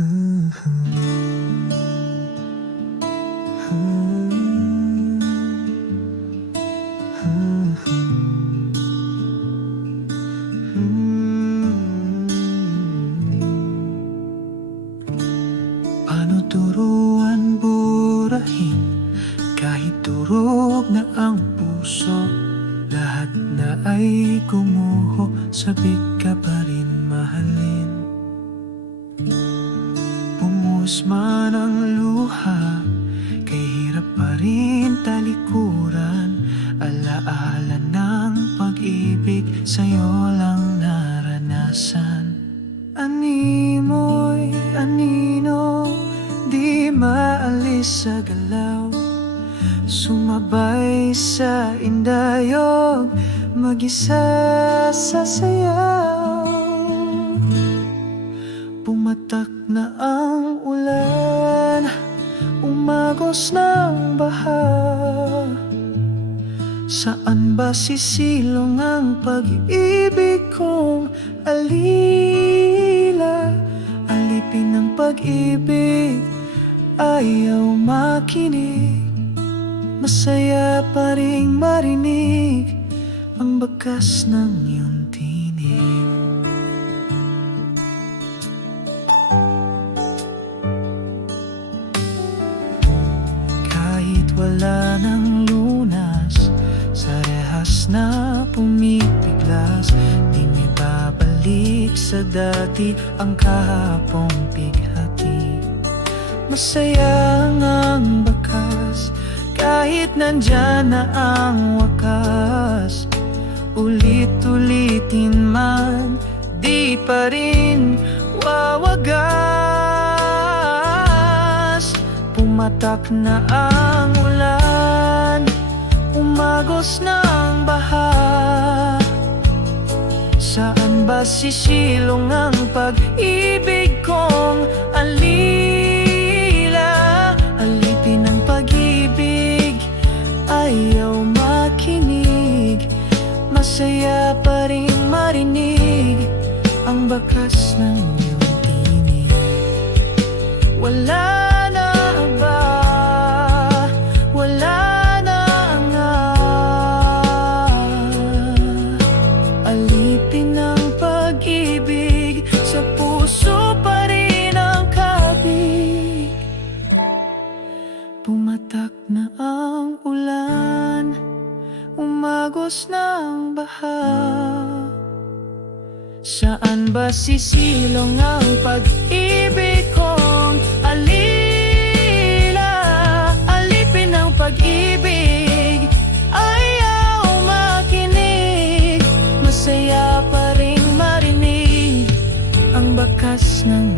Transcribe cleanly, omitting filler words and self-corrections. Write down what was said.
Paano turuan burahin kahit durog na ang puso? Lahat na ay gumuho, sabik ka pa rin mahalin. Bumuhos man ang luha, kay hirap pa rin talikuran. Alaala ng pag-ibig, sa'yo lang naranasan. Animoy anino, di maalis sa galaw. Sumabay sa indayog, mag-isa sa sayaw. Pumatak na ang ulan, umagos ng baha. Saan ba sisilong ang pag-ibig kong alila? Alipin ng pag-ibig, ayaw makinig. Masaya pa ring marinig ang bakas ng iyong tinig. Kahit wala ng lunas, sa rehas na pumipiglas, di may babalik sa dati ang kahapong bighati. Masaya ang bakas, kahit nandyan na ang wakas. Ulit-ulitin man, di pa rin wawagas. Pumatak na ang ulan, umagos na ang baha. Saan ba sisilong ang pag-ibig kong alila? Alipin ng pag-ibig, ayaw makinig. Masaya pa rin marinig ang bakas ng iyong tinig. Wala na ba? Wala na nga. Alipin ng pag-ibig, sa puso pa rin ang kabig. Pumatak na ang ulan, umagos na ang baha. Saan ba sisilong ang pag-ibig kong alila? Alipin ng pag-ibig, ayaw makinig. Masaya pa ring marinig ang bakas ng